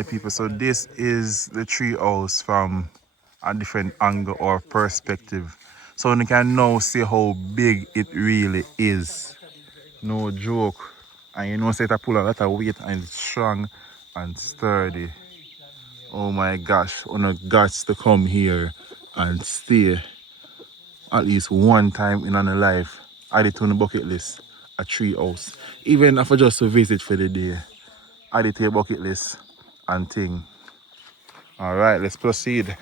Alright people, so this is the treehouse from a different angle or perspective. So you can now see how big it really is. No joke. And you know say it pull a lot of weight and it's strong and sturdy. Oh my gosh, one guts to come here and stay at least one time in our life. Add it on the bucket list, a treehouse. Even if I just to visit for the day, add it to your bucket list and thing. Alright, let's proceed.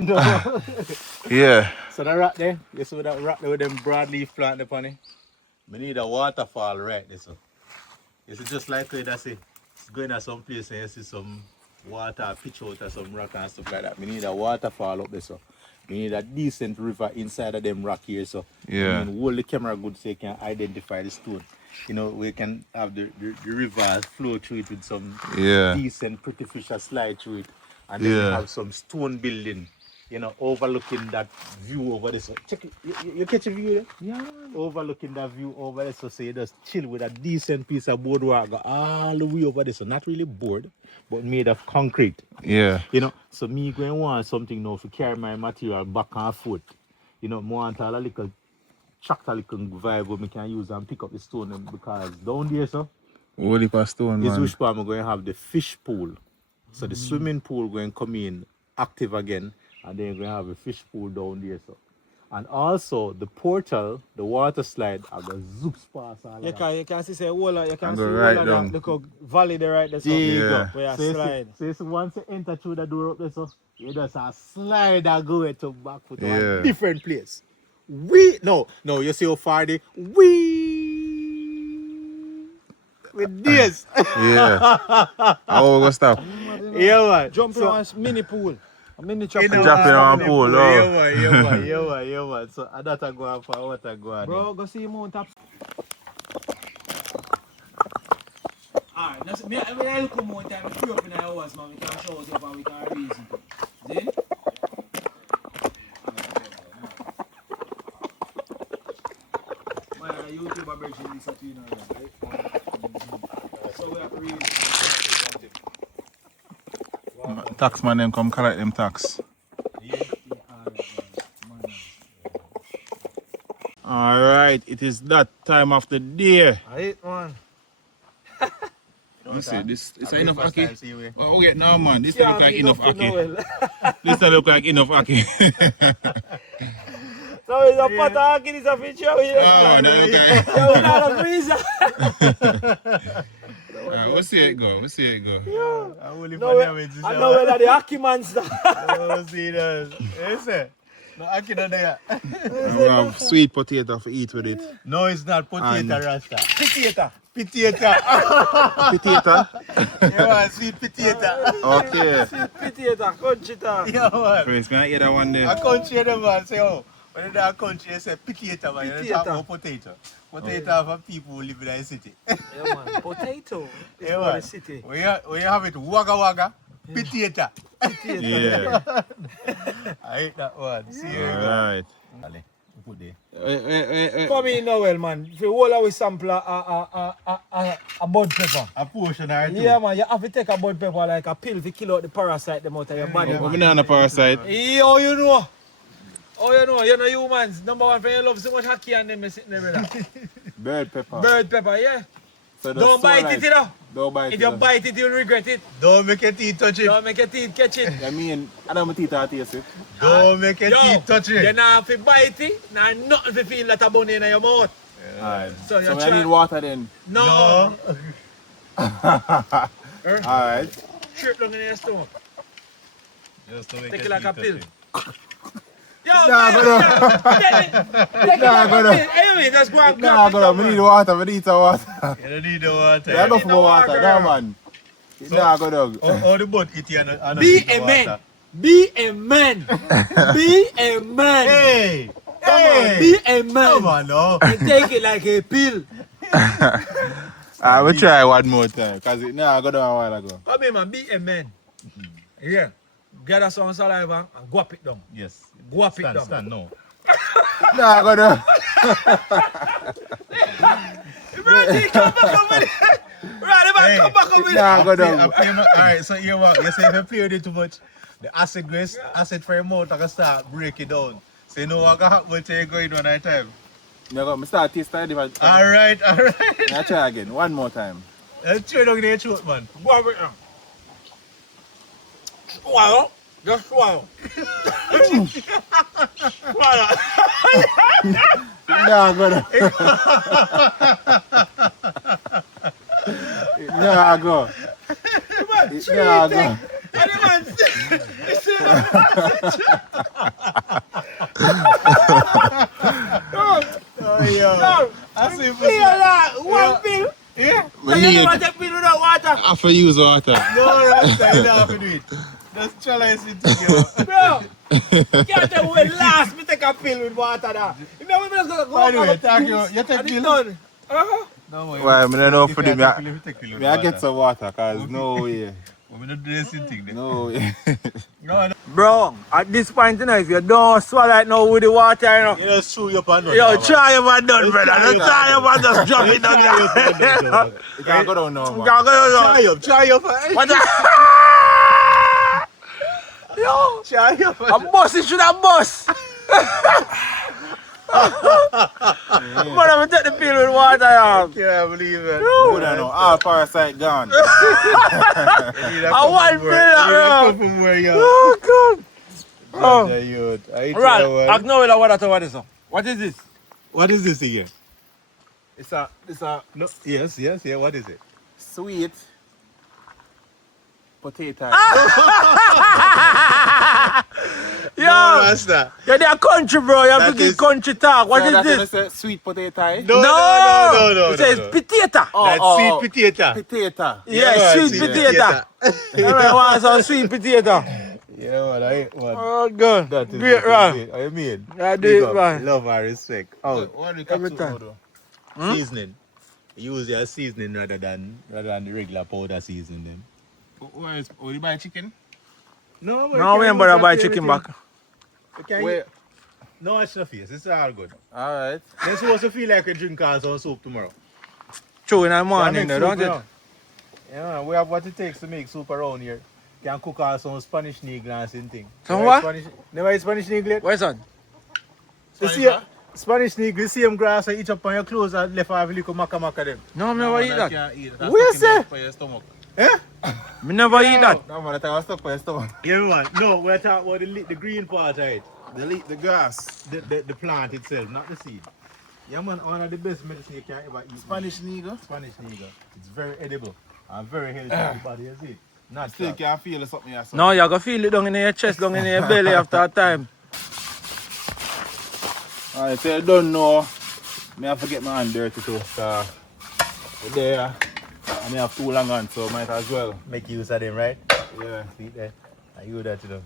Yeah. So the rock there, you see that rock there with them broadleaf plant upon it? We need a waterfall right there. So. You see just like I say, it's going to some place and you see some water pitch out of some rock and stuff like that. We need a waterfall up there so. We need a decent river inside of them rock here so. Yeah. I mean, hold the camera good so you can identify the stone. You know, we can have the river flow through it with some decent pretty fish that slide through it. And then we have some stone building, you know, overlooking that view over there. So check it. You catch a view there? Yeah. Overlooking that view over there. So you just chill with a decent piece of boardwalk go all the way over there. So not really board, but made of concrete. Yeah. You know, so me going to want something now to carry my material back and forth. You know, I want a little tractor little vibe where we can use and pick up the stone because down there, so what if a stone, is man? which part I'm going to have the fish pool. So the swimming pool going to come in active again, and then you're going to have a fish pool down there. So. And also the portal, the water slide, I got zoops past all you can see wall, you can see right wall down. of that valley there right there. So Yeah. where so slide. So once you enter through the door up there, so you just a slide that go to back foot Yeah. a different place. No, you see how far they with this. Yeah. Oh, we're gonna stop. Yeah, man. Jump in a mini pool. A mini trap. Drop in on pool, Yeah, man. So that I go on for what I go on. Bro, go see Mount Top. Alright, that's me. I look more time. If you up in hours, man, we can show us up and we can reason. Then. My YouTuber version is at you now, right? So we have to read. Tax man them come collect them tax. Alright, it is that time of the day. I hate one. You see, this is enough Ackee. Ackee. Oh, okay, no man, this look like enough Ackee. This look like enough Ackee. So it's a pot of Ackee, it's a fish out here. Oh, no, okay. Yeah, we not a freezer. We'll see it go, No, I I know whether the Ackee man stuff. Oh, see that. Yes, no Ackee not there. And we have sweet potato for eat with it. No, it's not potato, Rasta. Potato. Potato. Potato? Yeah, man, sweet potato. Okay. Potato, country town. Yeah, man. Praise, can I hear that one there? A country, the man say, oh, when you're a country, you say potato, man. You talk about potato. Potato for people who live in the city. Yeah, man. Potato is Yeah, for man. the city. We have it wagga wagga, potato. Potato. Yeah. I hate that one. See you. Alright. Ali, put there. Come in now, well, man. If you all always sample a bud pepper. A portion or two. Yeah, man. You have to take a bud pepper like a pill to kill out the parasite them out of your body, We're man. not on a parasite. Oh, you know. Oh, you know humans. Number one friend, you love so much Ackee and them sitting there, brother. Bird pepper. Bird pepper, yeah. So Don't bite it, you know. Don't bite If it. you bite it, you'll regret it. Don't make your teeth touch it. Don't make your teeth catch it. I mean, I don't teeth are taste it. Don't make your teeth touch You it. not have to bite it, nah nothing to feel that a bone in your mouth. Alright. So you So I try- need water then. No. Alright. Straight down in your stomach. Just to make Take your it like a teeth pill. touch it. Yo, Nah, man, go take it like a pill. Anyway, just go and Nah, grab it go down, we need man. water, we need some water. You don't need the water. Yeah, go need for the more water, water, nah girl. man. Nah, go dog. All the boat eat here and Be a man. Be a man. Be a man. Hey! Come on, be a man. Come on now. And take it like a pill. I will try one more time, cause it nah, go down a while ago. Come here, man. Be a man. Yeah. Gather some saliva and go up it down. Yes. Go up it down. Stand, no. Nah, go down. Bro, come back over there. Right, Hey, come back up with Nah, go down. Alright, so you what? You say if you play with it too much, the acid for your mouth I can start break it down. So you know what can happen when you go in one at a time. I start tasting different. Alright. I try again, one more time. Let's try down the throat, man. Go with him. Swallow. Just swallow. Swallow. Nah, go down. Nah, go. Nah, go. And the man Oh, yo. I see feel that one thing. Yeah. So you never take pill without water. I for use water. No, Rasta, you don't have to do it. Just try like this, yo. Bro, you can't tell when last me take a pill with water now. You know, we just go By the way, up thank juice you. You take and it's pill? done. Uh-huh. No way. Well, I don't know for If them. you take pill with I get water. some water, cause no way. We don't do this thing then. No way. No. Bro, at this point, you know, if you don't swallow it now with the water, you know. You just chew your pan. Yo, try your man done, brother. Just try your man, just drop it down there. You can't go down now, man. Try your pan. What the? Yo, Try your pan. a bus, it should have bus. But I'm take the pill with water, yo. Can't believe it. Good I know. All parasite gone. I want pill, bro. From where you Oh, God. Oh. Oh. Right, acknowledge what what is it? What is this? What is this again? It's a No. Yes. Yeah. What is it? sweet potato. Yo, Rasta. you're the country, bro. You have to That give is- country talk. What So is that's this? when they say sweet potato. No. It says potato. That's sweet potato. Potato. Yeah, sweet potato. I want some sweet potato. Yeah, man. I ate one. Oh, God. That is Great, man. it. I mean, I do big it, up, man. love and respect. Oh, What do you Every cut time. to though? seasoning. Use your seasoning rather than the regular powder seasoning. Them. Will you buy chicken? No, No, we ain't bother buy chicken back. Wait. No, it's not face. It's all good. Alright. They're supposed to feel like a drink all some soup tomorrow. True in the morning, Can though, make don't soup it? now. Yeah, we have what it takes to make soup around here. Can cook all some Spanish needle and thing. Some what? Never eat Spanish needle yet? Where's that? Spanish needle, the same grass I eat up on your clothes and left off a little maca them. No, I never eat that. What you say? For your stomach. Eh? I never eat that. No man, that was stuck for your stomach. Yeah, man. No, we're talking about the green part of it. The grass. The plant itself, not the seed. Yeah, man, one of the best medicine you can ever eat. Spanish nigga. Spanish nigga. It's very edible and very healthy for the body, you see. Not Still can't feel something or something. No, you're going to feel it down in your chest, down in your belly after a time. Alright, so you don't know. Me have to get my hand dirty too. So, there. I may have 2 long hands, so might as well. make use of them, right? Yeah. See there? I use that to them.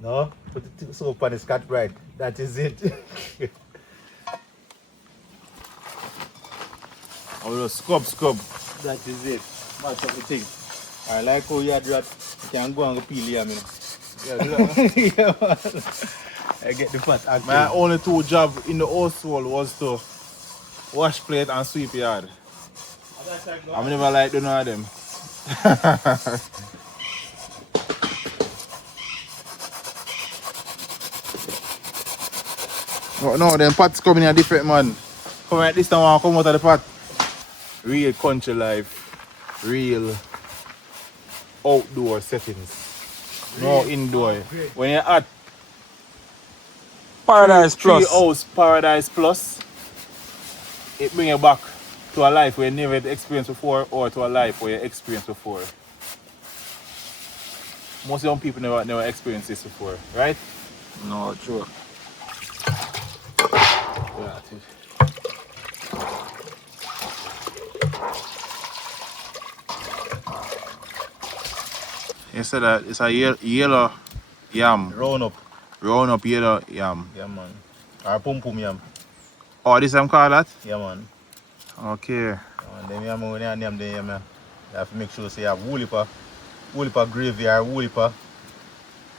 No? Put the soap on the Scotch Brite. That is it. I will just scrub. That is it. Match up the thing. I like how you had that. You can go and go peel here, man. Yeah, do that. Yeah, man. I get the fat acting. My only 2 jobs in the household was to wash plate and sweep yard. I never like doing none of them. No, them pots coming in a different man. Come at this time, come out of the pot. Real country life, real outdoor settings. No indoor. When you're at Paradise Plus. Treehouse Paradise Plus, it brings you back to a life where you never experienced before or to a life where you experienced before. Most young people never experienced this before, right? No, true. Yeah, it is. You said that it's a yellow yam, Round up. round up yellow yam. Yeah, man. Or pum pum yam. Oh, this I'm call that? Yeah, man. Okay. And then yam, when you name them, yeah, man. You have to make sure so you have woolly pa gravy or woolly pa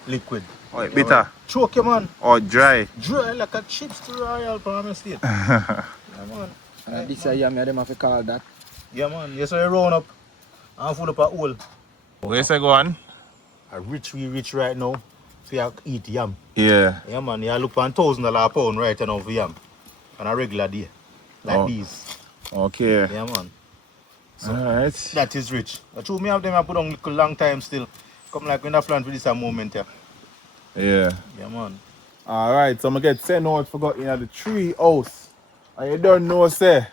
liquid. Oh, it bitter Choke, yeah, man. or dry? Dry like a chips to royal palm estate. Yeah, man. This is yam, them have to call that. Yeah, man. Yes, so you round up and full up a hole. Where you say go on? We rich right now. So you eat yam. Yeah. Yeah, man. You look for $1,000 a pound right now for yam. On a regular day. Like Oh, these. okay. Yeah, man. So Alright. that is rich. The truth me have them I put on a long time still. Come like when I plan for this a moment here. Yeah. Yeah, man. Alright, so I'm gonna get sent out for got in at the Treehouse. And you don't know, say,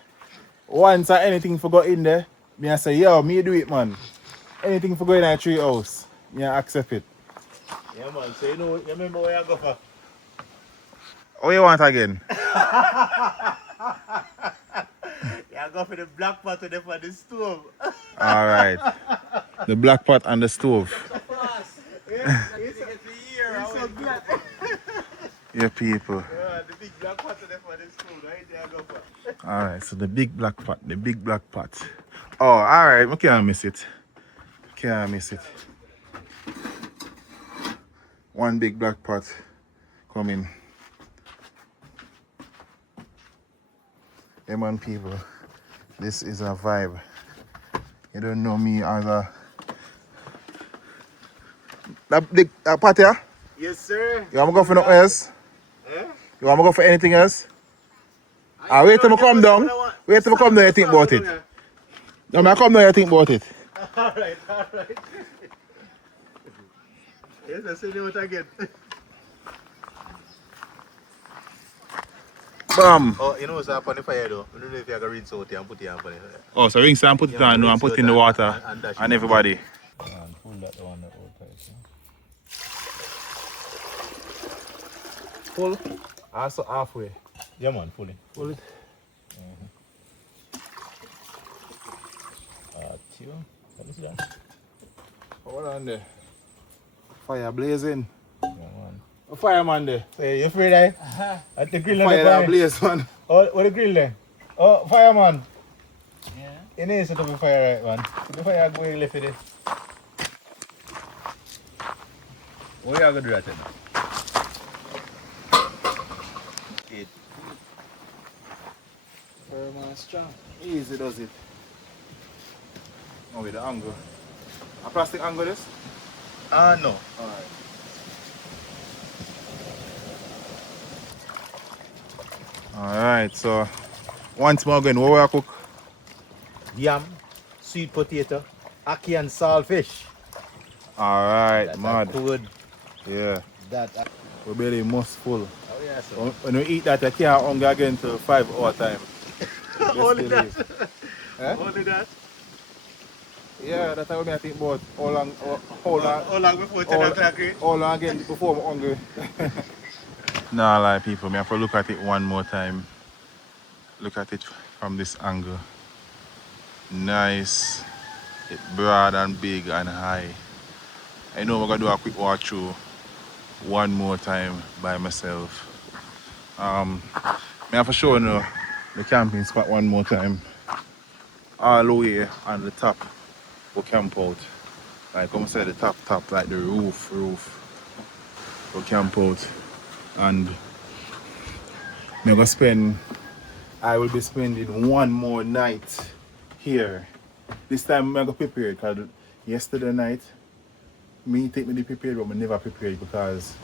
once or anything for got in there, me I say, yo, me do it, man. Anything for going at Treehouse, me I accept it. Yeah, man. So you remember where I go for? What you want again? Yeah, I go for the black pot there for the stove. Alright. The black pot and the stove. It's so glad. Yeah, people. Yeah, the big black pot there for the stove. Right there I go for. Alright, so the big black pot, the big black pot. Oh, alright, I can't miss it. Can't miss it. One big black pot coming. Hey man, people, this is a vibe. You don't know me as a... That pot here? Yes, sir. You want me to go for nothing else? Eh? You want me to go for anything else? Ah, wait till I come down. Wait till I come down and think about it. No, I come down and think about it. Alright. Yes, I see you again. Bam! Oh, you know what's up on the fire though? I don't know if you can rinse out here and put it on for it. Oh, so rinse and put it on and put in the water and everybody. And pull that one out tight. Pull. Also halfway. Yeah, man, pull it. Pull it. Two. Let me see that. Hold on there. Fire blazing. Yeah, man. A fireman there. Hey, you free there? At the grill Fire on that the blaze, man. Oh, what the grill there? Oh, fireman. Yeah. You need to set up a fire right, man. The fire going left it. What are you going to do that then? It. Fireman strong. Easy does it. Oh, with the angle. A plastic angle this? No. Alright. Alright, so once more again, what will I cook? Yam, sweet potato, ackee and saltfish. Alright, That's mad. good. Yeah. That. We're barely must full. Oh yeah, so. When we eat that, I can't hunger again till 5 hour time. Only that. Eh? Only that. Yeah, that's how I think about how long Before 10 o'clock? how long again before I'm hungry. Nah, like people, me have to look at it one more time. Look at it from this angle. Nice. It broad and big and high. I know we're gonna do a quick walk through one more time by myself. Me have to show you the camping spot one more time. All the way on the top we camp out. Like come say the top, like the roof. We camp out. And I will be spending one more night here. This time I'm gonna prepare because yesterday night me take me the prepared but I never prepared because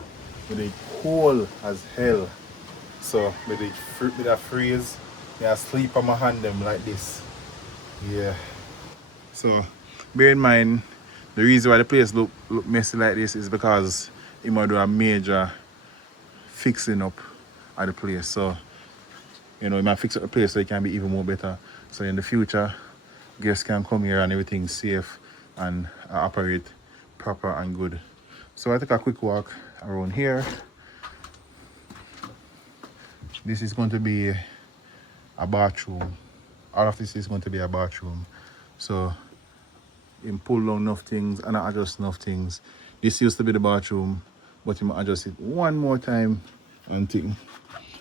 it was cold as hell. So with the freeze, I sleep on my hand them like this. Yeah. So bear in mind the reason why the place look messy like this is because he might do a major fixing up at the place. So you know, he might fix up the place so it can be even more better. So in the future guests can come here and everything's safe and operate proper and good. So I take a quick walk around here. This is going to be a bathroom. All of this is going to be a bathroom. So you pull down enough things and I adjust enough things. This used to be the bathroom, but you might adjust it one more time and thing.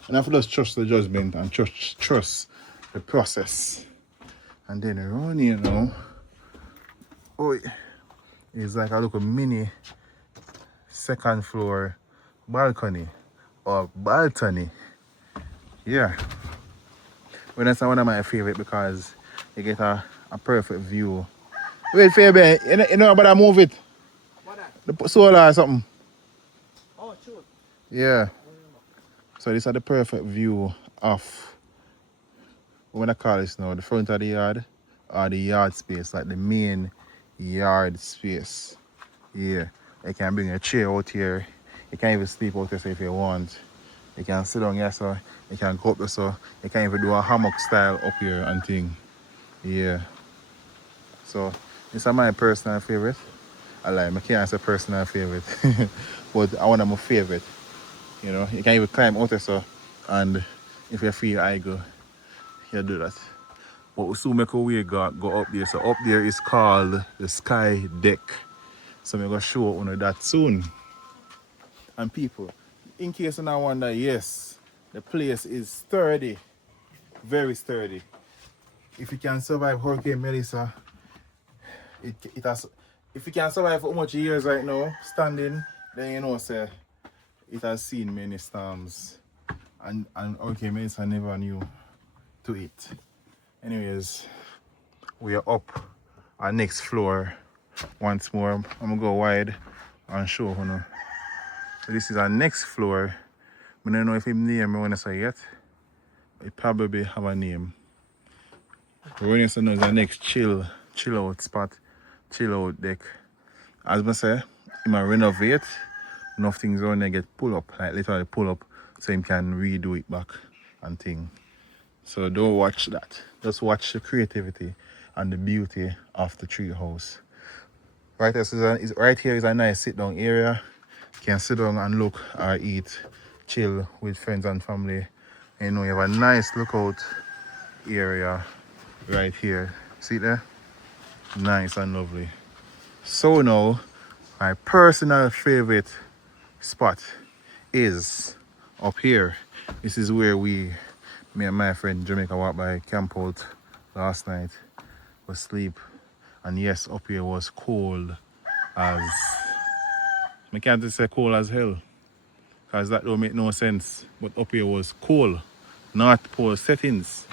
And I have to just trust the judgment and trust the process. And then around here now, oh, it's like a little mini second floor balcony or balcony. Yeah. Well, that's one of my favorite because you get a a perfect view. Wait, Fabian, you know about that move it? What that? The solar or something. Oh, sure. Yeah. So this is the perfect view of, what I call this now, the front of the yard or the yard space, like the main yard space. Yeah. You can bring a chair out here. You can even sleep out here if you want. You can sit down here so you can go up there so you can even do a hammock style up here and thing. Yeah. So this is my personal favorite. I like I can't say personal favorite. But I want my favorite. You know, you can even climb out there so and if you feel I go, you do that. But we soon make a way go up there. So up there is called the Sky Deck. So I'm gonna show you that soon. And people, in case you not wonder, yes, the place is sturdy, very sturdy. If you can survive Hurricane Melissa, it has. If you can survive for how much years right now, standing, then you know, say it has seen many storms, and Hurricane Melissa never knew to it. Anyways, we are up our next floor once more. I'm gonna go wide and show you. So this is our next floor. I don't know if him name me when I say yet. It probably have a name. When you say no, is the next chill out spot, chill out deck. As I say, he might renovate. Enough things around there get pull up, like literally pull up, so he can redo it back and thing. So don't watch that. Just watch the creativity and the beauty of the treehouse. Right here is a nice sit down area. You can sit down and look or eat, chill with friends and family. And you know you have a nice lookout area right here. See it there? Nice and lovely. So now, my personal favorite spot is up here. This is where me and my friend Jamaica walked by, camp out last night, was sleep. And yes, up here was cold as, I can't just say cold as hell, because that don't make no sense. But up here was cold, North Pole settings.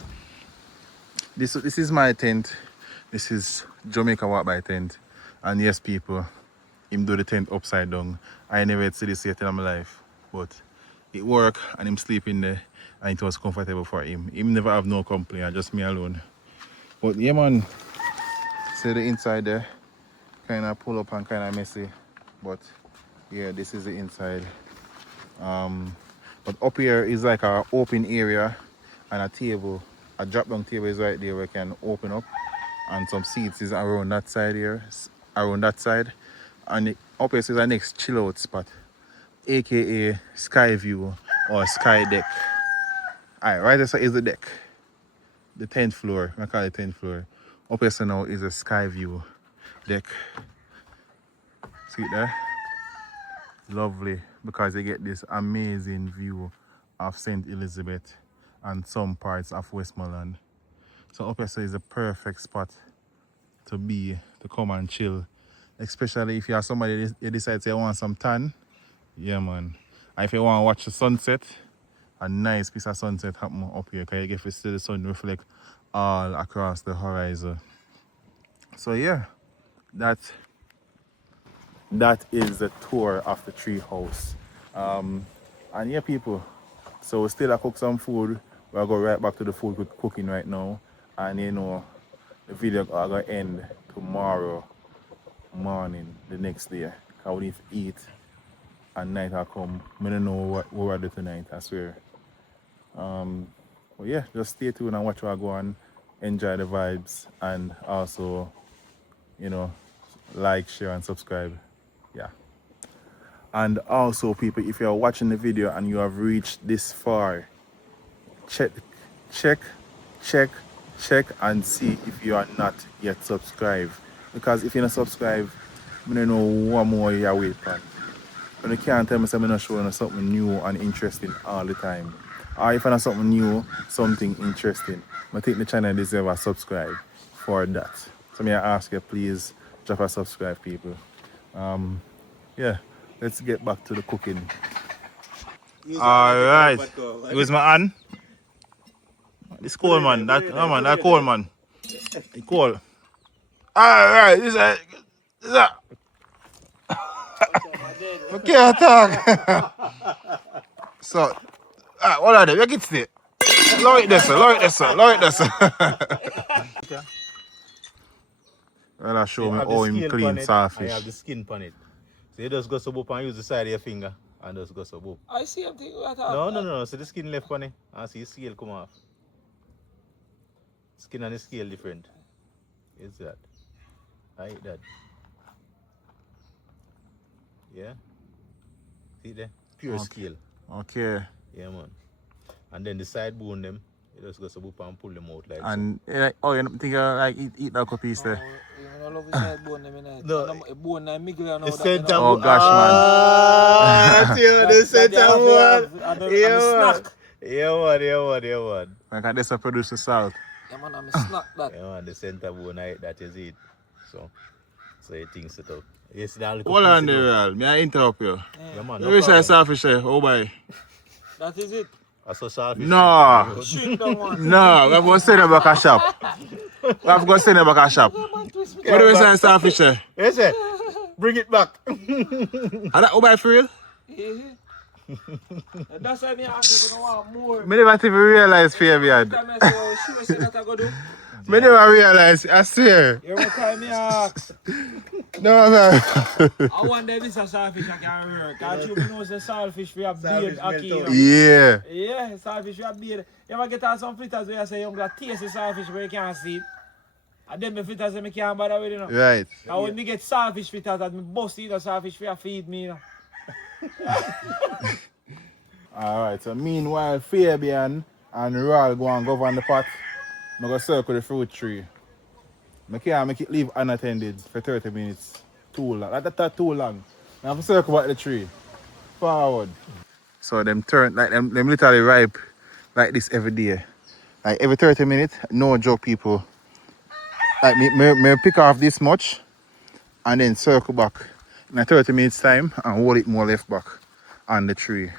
This is my tent. This is Jamaica walk by tent. And yes, people, him do the tent upside down. I never see this yet in my life. But it worked and him sleeping there and it was comfortable for him. Him never have no company, just me alone. But yeah man, see the inside there, kinda pull up and kinda messy. But yeah, this is the inside. But up here is like a open area and a table. A drop down table is right there where you can open up, and some seats is around that side here, around that side. And up here is the next chill out spot, aka Sky View or Sky Deck. Alright, right there is the deck. The 10th floor, I call it 10th floor. Up here so now is a Sky View deck. See it there? Lovely, because you get this amazing view of St. Elizabeth and some parts of Westmoreland. So up here so is a perfect spot to come and chill. Especially if you are somebody you decide to want some tan. Yeah man. And if you want to watch the sunset, a nice piece of sunset happen up here, because you get to see the sun reflect all across the horizon. So yeah, that is the tour of the tree house. And yeah people, so we still cook some food. We'll go right back to the food cooking right now. And you know, the video is going to end tomorrow morning, the next day. Because we need to eat and night will come. I don't know what we'll do tonight, I swear. But yeah, just stay tuned and watch what I go on. Enjoy the vibes and also, you know, like, share and subscribe. Yeah. And also people, if you are watching the video and you have reached this far, check and see if you are not yet subscribed. Because if you're not subscribed, I don't know what more you're waiting for. But you can't tell me I'm not showing something new and interesting all the time. Or if I know something new, something interesting, I think the channel deserves a subscribe for that. So may I ask you, please drop a subscribe, people. Yeah, let's get back to the cooking. Alright, it was my aunt. This cold man, that cold man. It's cold. Alright, this is a okay, attack. So, what are they? Make it stay. Lower it there, sir. Lower it there, sir. Lower it there, sir. Well, I show me how him clean I saltfish. have the skin on it. So you just go sub up and use the side of your finger and just go sub up. I see him thinking about No. So the skin left on it and see the scale come off. Skin and the scale different. It's that. I eat that. Yeah. See there? Pure scale. Okay. Yeah, man. And then the side bone them, you just go sub up and pull them out like and oh, you think you like eat that couple piece there? I love the side bone them in No. it. Bone and miggle and all the that. center Oh gosh, man. man. Yeah, the center one. Yeah, man. Like this will produce the salt. Yeah, man, I'm a snack that. Yeah, man, the center bone that is it. So you think set up. Yes, that Hold on there, Real. May I interrupt you? Yeah, man. You wish I saltfish there? Oh, boy. That is it. I saw saltfish. No. Shrink down one. No, we're going to send it back a shop. We're going to send it back a shop. What do we say saltfish there? Yes, sir. Bring it back. And that oh, boy for real? Yeah. That's why I ask if you want more. I never even realize Fabian. Time I say, oh, she say that I go do. I never realize, I swear. Every time I ask. No, man. I wonder if it's a saltfish I can work. Because you know the saltfish we have beard, Ackee. Yeah. Yeah, saltfish we have beard. You ever get on some fritters where you say you got taste the saltfish where you can't see it? And then the fritters say I can't bother with it, you know. Right. And when me get saltfish fritters, I bust eat the saltfish for feed me, you know. Alright, so meanwhile, Fabian and Royal go and govern the pot. I'm going to circle the fruit tree. I can't make it leave unattended for 30 minutes. Too long. That's too long. I have to circle back the tree. Forward. So them turn, like them literally ripe like this every day. Like every 30 minutes, no joke people. Like me pick off this much and then circle back in a 30 minutes time and hold it more left back on the tree.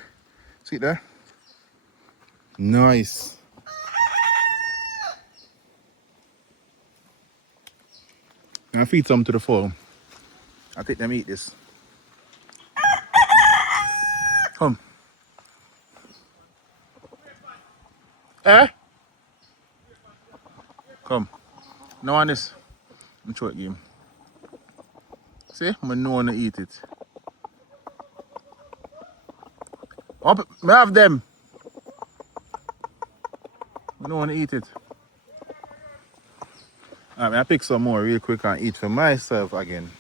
See there? Nice. I'm gonna feed some to the fowl. I think them eat this. Come. Eh? Come. No on this. I'm trying to give him. See? I know want to eat it. Up, I have them. I don't want to eat it. I'm going to pick some more real quick and eat for myself again.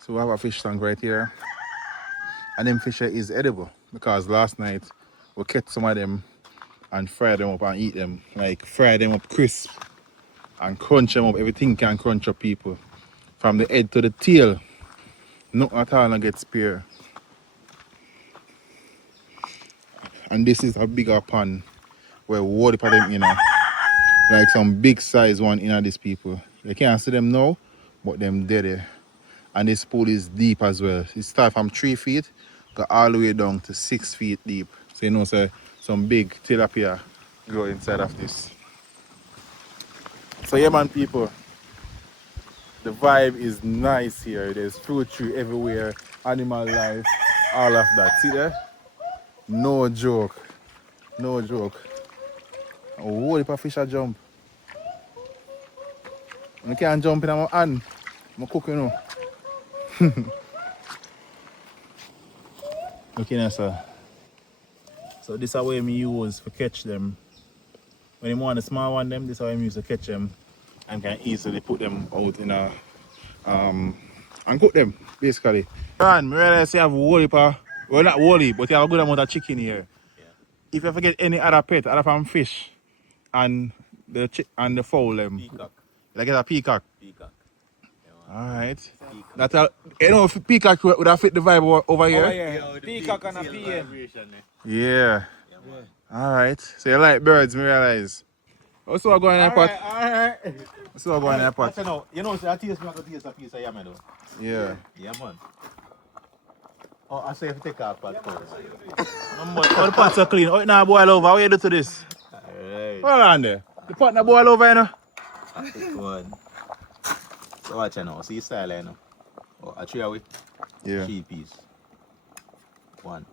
So we have a fish tank right here. And them fish is edible. Because last night we catch some of them and fry them up and eat them. Like fry them up crisp and crunch them up. Everything can crunch up people. From the head to the tail. Nothing at all get spare. And this is a bigger pan where water for them in. Like some big size one in these people. You can't see them now, but them dead. And this pool is deep as well. It starts from 3 feet, go all the way down to 6 feet deep. So you know, so some big tilapia grow inside of this. So yeah, man, people, the vibe is nice here. There's fruit tree everywhere, animal life, all of that. See there? No joke. No joke. Oh, if a fish a jump. I can't jump in my hand. I'm cooking now. Okay, now, sir. So this is how I use to catch them. When you want a small one, this is how I use to catch them and can easily put them out in a and cook them basically. Man, I realize you have woolly, well not woolly, but you have a good amount of chicken here. Yeah. If you forget any other pet, other than fish and the fowl, Peacock. Like a peacock. Peacock. Yeah, alright. That's a, you know, if peacock would have fit the vibe over here. Yeah, peacock and a PM. Yeah. Alright. So you like birds, me realize. What's what going in the pot? Alright. What's what going in the pot? You know, so I taste me, I taste a piece of yam though. Yeah. Yeah, man. Oh, I say if you take out pot first. Oh, the pot's so clean. Oh, it now boil over. How you do to this? Alright. Hold on there. The pot now boil over, you know? One. So watch now. See style I know. Oh, a 3 away. Yeah. 3 piece. 1.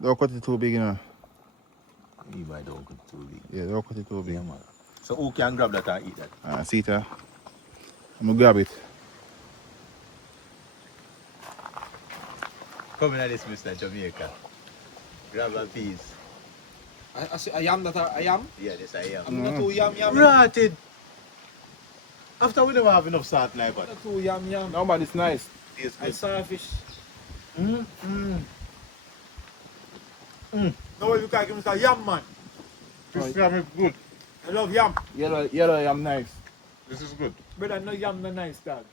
Don't cut it too big, you know. You buy don't cut too big. Yeah, don't cut it too big. Yeah, man. So who can grab that and eat that? See it, I'm gonna grab it. Come in at this, Mr. Jamaica. Grab a piece. I see a yam that I am. Yeah, this I am. I'm not too yam. Rotted. After we never have enough salt like that. Not too yam. No, but it's nice. It's I good. saltfish. Mm. No, you can't give me a yam, man. This yam is good. I love yam. Yellow yam nice. This is good. But I know yam not nice, dog.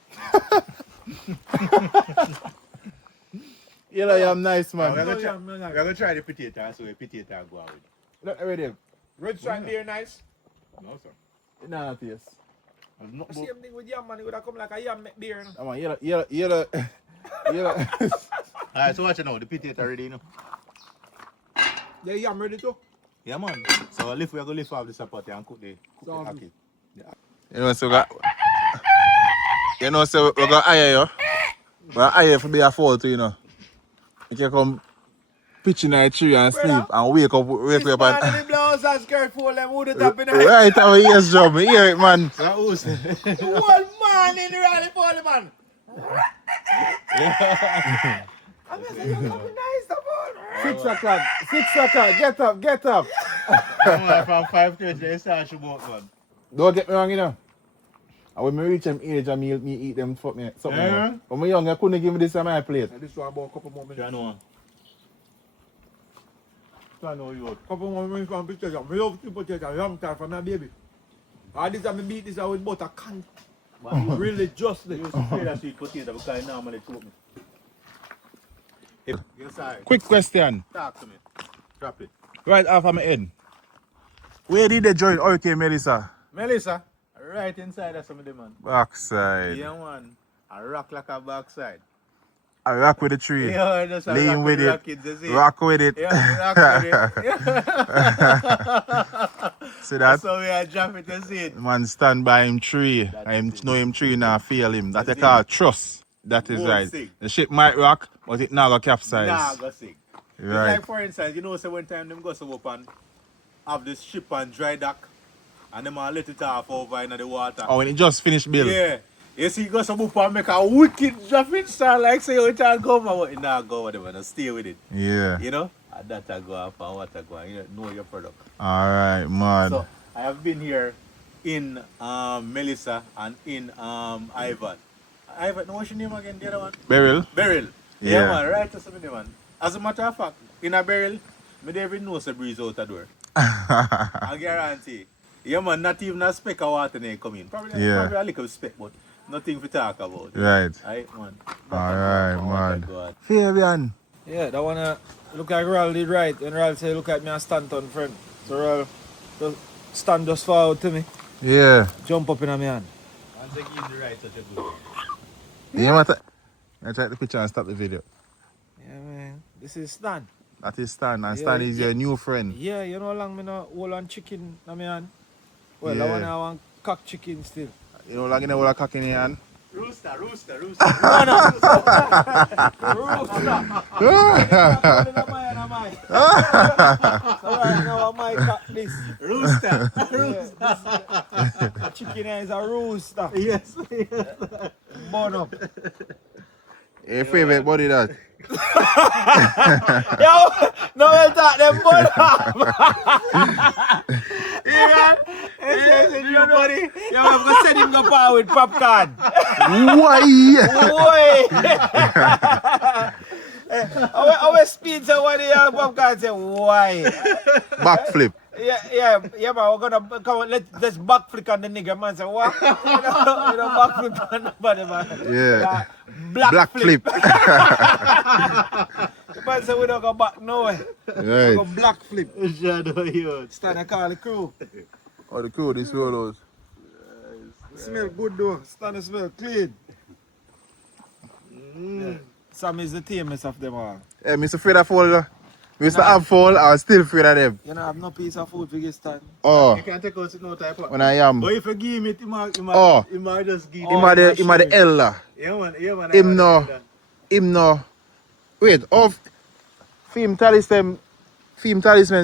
Yellow yam nice, We're man. gonna try the potato and so the potato go out with. Look already. Red stripe beer nice. No, sir. It's not taste. It's not Same thing with yam, man. It would have come like a yam beer. No? Come on, yellow. Alright, so watch it now. The potato ready, you know. The yam ready too. Yeah, man. So we're gonna lift off the sapoti and cook the ackee. You know, so we're gonna hire you. We're hire you for be a fault, you know. You can come pitch in a tree and sleep and wake up This and... man in the blouse and skirt full them would have been Right, our ears drum. Hear it, man. So who's? one man in the rally for the man. I'm just saying, you're coming nice, the man. 6 o'clock. 6 o'clock. Get up. From 5:30 they start to boat, man. Don't get me wrong, you know. And when I reach them age, me eat them fuck me something. Yeah. When I young, I couldn't give me this on my plate. This one about a couple more minutes. I know. I know you. Couple more minutes from pictures. I love to potato a long time for my baby. All this time I beat this out with butter can. Really justly. You used to play that sweet potato because I normally told me. Yes, sir. Quick question. Talk to me. Drop it. Right off of my head. Where did they join Hurricane Melissa? Melissa, right inside of some of them, man. Backside. Yeah, man. I rock like a backside. I rock with the tree. Yeah, just a Lean rock with it. rockets, that's it. Rock with it. Yeah, rock with it. See that? So we are drop it, that's it. Man stand by him tree. I know him tree now feel him. That they call trust. That is Won't right. sink. The ship might rock, but it not go capsize. Nah, go sing. It's Right. like, for instance, you know, so one time them go so up and have this ship on dry dock and them all let it off over in the water. Oh, when it just finished build. Yeah. You see, go some up and make a wicked dropping sound like say, it all go over. It not go whatever, no, stay with it. Yeah. You know? And that I go off and what I go on. You know your product. Alright, man. So, I have been here in Melissa and in Ivan. Ivan, what's your name again, the other one? Beryl? Beryl. Yeah. Man, right to somebody, man. As a matter of fact, in a Beryl, me never even know a breeze out the door. I guarantee. Yeah, man, not even a speck of water they come in. Probably a little speck, but nothing to talk about. Right. Right, man. Alright, man. God. Fabian. Yeah, that one look like Ral did right. When Ral said, look at me and stand on friend. So Ral just stand just forward to me. Yeah. Jump up in my hand. And they give the right such a good. Yeah, man. I take the picture and stop the video. Yeah, man. This is Stan. That is Stan, and Yeah, Stan is your new friend. Yeah, you know how long me no hold on chicken in my hand? Well, Yeah. I want cock chicken still. You know, like you know what a cock in your hand? Rooster. Rooster. Rooster. So right now I might cock this. Rooster. The chicken here is a rooster. Yes. Burn up. Your favorite body that? Yo, no one talk them burn up. Yeah. It's a new body. Yo, I'm gonna send him go power with popcorn. Why? Why? Our speed so when the popcorn say why? Backflip. Yeah, man, we're gonna come let's backflip on the nigga man say what? We don't backflip on nobody man. Yeah. Black flip. flip. The man say we don't go back nowhere. We Right. go black flip. Shadow you. Stand and call the crew. Oh, the cool, this rollers. Smell good though. Stand and smell clean. Sam is the tamest of them all. Hey, Mr. Fred, I follow. We used to have full, I was still afraid of them. You know, I have no piece of food for this time. Oh. You can't take out no type of. When I am. But if you give him it, he might just give Him are the elder. Yeah, man. Him no. Wait, film talisman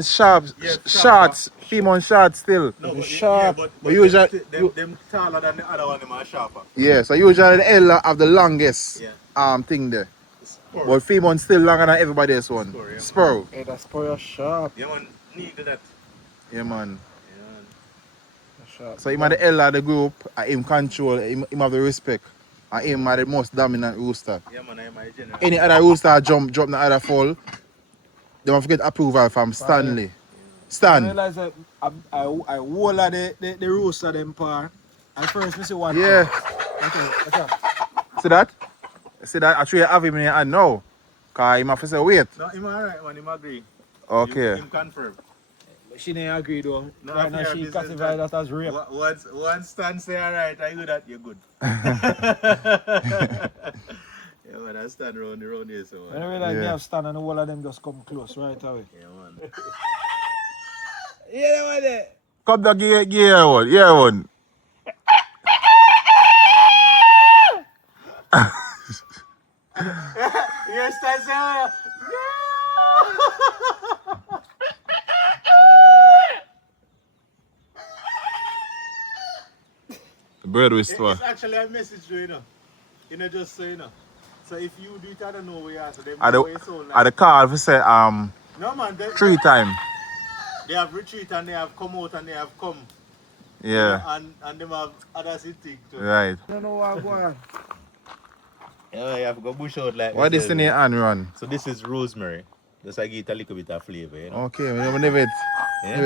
sharp, shots. Film on shots still. No, but sharp. but usually them taller than the other one, them are sharper. yeah, so usually the elder have the longest thing there. Spur. But film on still longer than everybody else one. Spur, yeah. Spur. Hey, that spur sharp. Yeah, man. Need that. Yeah, man. Sharp. So him are the elder of the group, and him control, him have the respect. And him are the most dominant rooster. Yeah, man, I'm a general. Any other rooster jump in the other fall, they don't forget approval from Stanley. Stan. I realize that I wall of the rooster them par. And first, me see one. Yeah. Okay. See that? See that? Actually, I have him in your hand now. Because he have to say, wait. No, him alright, man. Him agree. Okay. Him confirm. She didn't agree though. No, right now she classified that as rape. Once Stan say alright, I do that, you're good. Yeah, man, I stand around here, so. When I realize me have stand and all of them just come close right away. Yeah, man. Yeah, man, there. Come down, gear one. Yeah, one. Yes, Stan say, no! Bird whisper. It's actually a message, you know. You know, just so you know. So if you do it, I don't know where you are. So they At know where it's all like. the call, we say, No, man. 3 times. They have retreat and they have come out and they have come. Yeah. And them have other city too. Right. I don't know what go on. Yeah, you have to go bush out like What is in your hand, Ron? So this is rosemary. Just I give it a little bit of flavor, you know. Okay, we never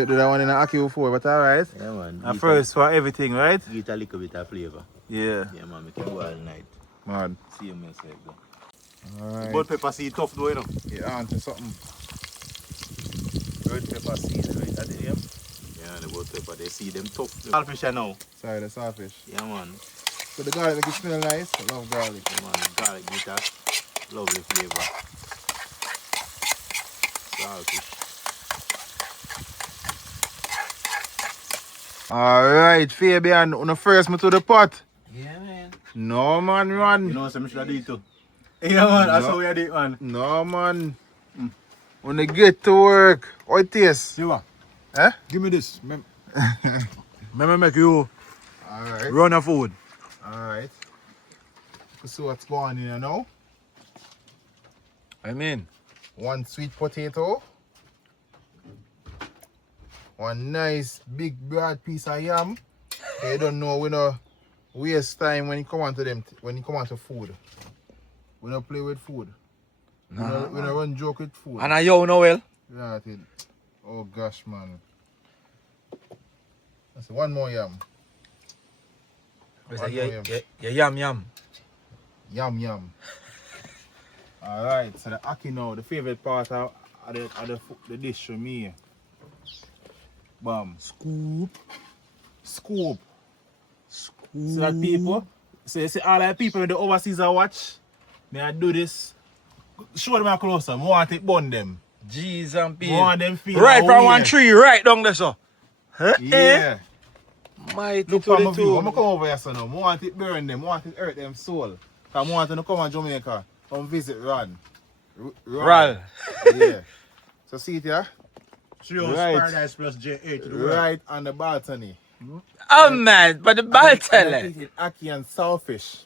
do that one in an Ackee before, but alright. Yeah, man. And first for everything, right? Give it a little bit of flavor. Yeah. Yeah, man. We can go all night. Man. See you, man. Though. Alright. Blood pepper seed tough though, you know. Yeah, onto something. Red pepper seed, right? At the end. Yeah, the blood pepper. They see them tough. Saltfish now. Sorry, the saltfish. Yeah, man. So the garlic make it smell nice. I love garlic. Yeah, man. Garlic give it a lovely flavor. Saltfish. Alright, Fabian, on the first me to the pot. Yeah, man. No man, run. You know what I should do it too? Yeah, man. That's how we do it, man. No man. When they get to work, what it taste? See what? Eh? Give me this. Let me make you Alright. run a food. Alright. Let's see what's going on here now. I mean, 1 sweet potato. 1 nice big broad piece of yam. You don't know, we don't waste time when you come on to them, when you come on to food. We don't play with food. We don't run joke with food. and I you know well. Yeah, it is. Oh gosh, man. That's 1 more yam. Yum. Yum yum. Alright, so the Ackee now, the favorite part of the dish for me. Bam. Scoop. See that people? So you see all the people in the overseas I watch, may I do this. Show them how closer. I want it bun them. Jeez and I peas. want them feel Right how from we one there. tree, right down there, so. Huh? Yeah. Mighty Look to at the my view. I'm two. going to come over here so now. I want it burn them. I want it hurt them soul. Because I want them to come to Jamaica. Come visit Ron. Ral. Yeah. So see it here? Treehouse Right. Paradise plus J8 to the right. Right on the balcony. Oh man, but the I'm baltele. eating Ackee and Saltfish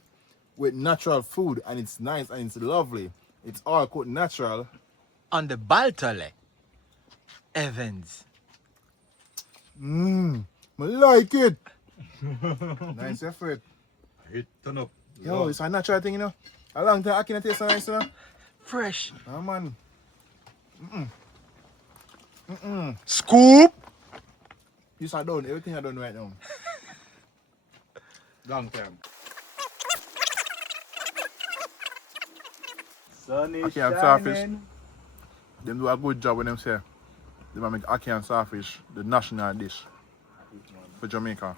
with natural food, and it's nice and it's lovely. It's all cooked natural. On the baltele. Evans. I like it. Nice effort. Turn up. Yo, it's a natural thing, you know. A long time Ackee taste so nice, you know. Fresh. Oh man. Scoop. You are done. Everything I done right now. Long time. Sun is Ackee and Saltfish. Them do a good job when them say they make Ackee and Saltfish the national dish for Jamaica.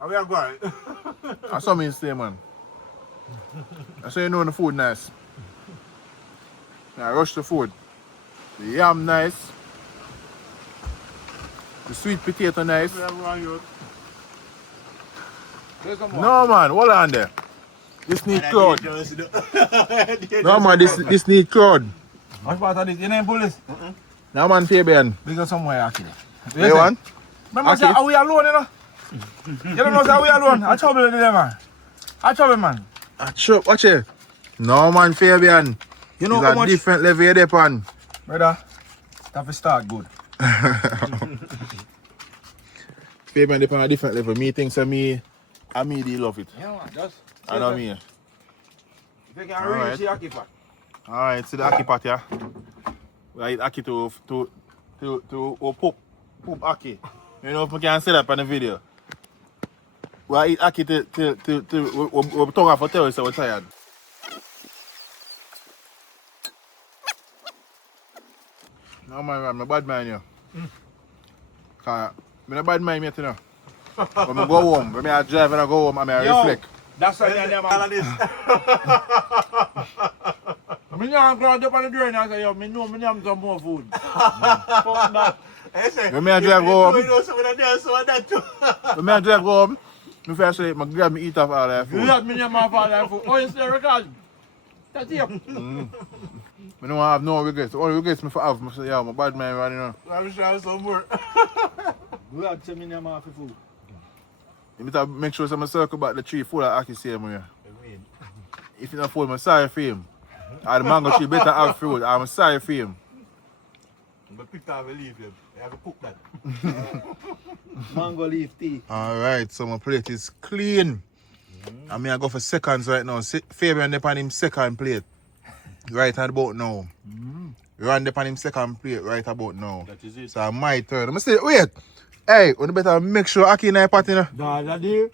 How we are going? That's what I say, man. That's how you know the food nice. I rush the food. The yam nice. The sweet potato nice. No man, hold on there. This need crowd. No man, this need crowd. What's part of this? You name police? No man, Fabian. We go somewhere, Ackee. You want? Remember, say, are we alone, you know? You don't know, say, are we alone? I trouble with them, man. I trouble, man. Watch it. No man, Fabian. You know it's how a much? different level you're there, on. Brother, that will start good. Fabian, they're on a different level. Me thinks of me, I me, they love it. Yeah, man, just. I know me. If you can reach the Ackee pot. Alright, see the Ackee pot, yeah? We eat Ackee to poop Ackee. You know if we can say that on the video. We eat Ackee we're talking for tell you so we're tired. No man, I'm a bad man here. Cause I'm a bad man yet, you know. When I go home, when I drive and I go home, I reflect. That's why I'm there, man. I go up on the drain and say, yo, I know I need some more food. Fuck that. When I drive home, when I drive home, I first say, I grab me eat off all that food. You have me name off all that food. Oh, you still record? That's it. I don't have no regrets. All regrets me for have. I say, yeah, I'm a bad man right now. I'm sure some more. You have to me name off the food. You need to make sure I'm circle back the tree full of Ackee same way. If you don't fool, I'm sorry for him. Or the mango tree better have fruit. I'm sorry for him. But pick up a leaf, you have to cook that. Mango leaf tea. Alright, so my plate is clean. I mean, I go for seconds right now. Fabian up on him second plate. Right about now. Run up on him second plate right about now. That is it. So my turn. I'm say, wait. Hey, you better make sure Ackee in that pot, you know. That's it.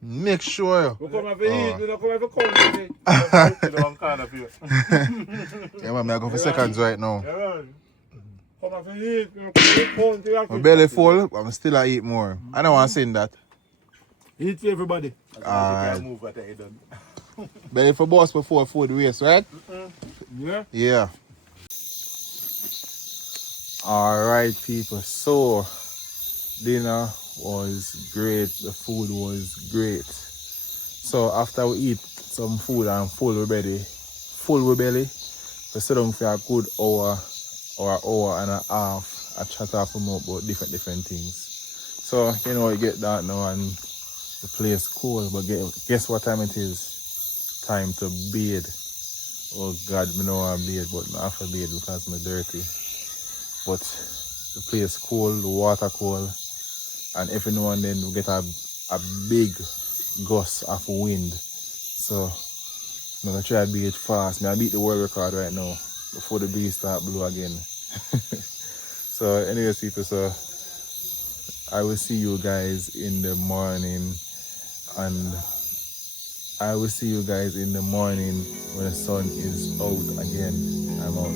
Make sure. We come and eat, we don't come and come. Yeah, man, I go for seconds right now. Come and eat. My belly full, but I'm still I eat more. I don't want to say that. Eat for everybody. Move what I done. Belly for boss before food waste, right? Yeah. Yeah. Alright, people. So, dinner was great. The food was great. So, after we eat some food and full with belly, we sit down for a good hour or an hour and a half. I chat off about different things. So, you know, you get that now and the place cool. But guess what time it is? Time to bathe. Oh God, I know I bathe, but I have to bathe because I'm dirty. But the place cold, the water cold, and every now and then we get a big gust of wind. So I'm gonna try to beat fast. I beat the world record right now before the breeze start blow again. So anyways, people, so I will see you guys in the morning, and I will see you guys in the morning when the sun is out again. I'm out.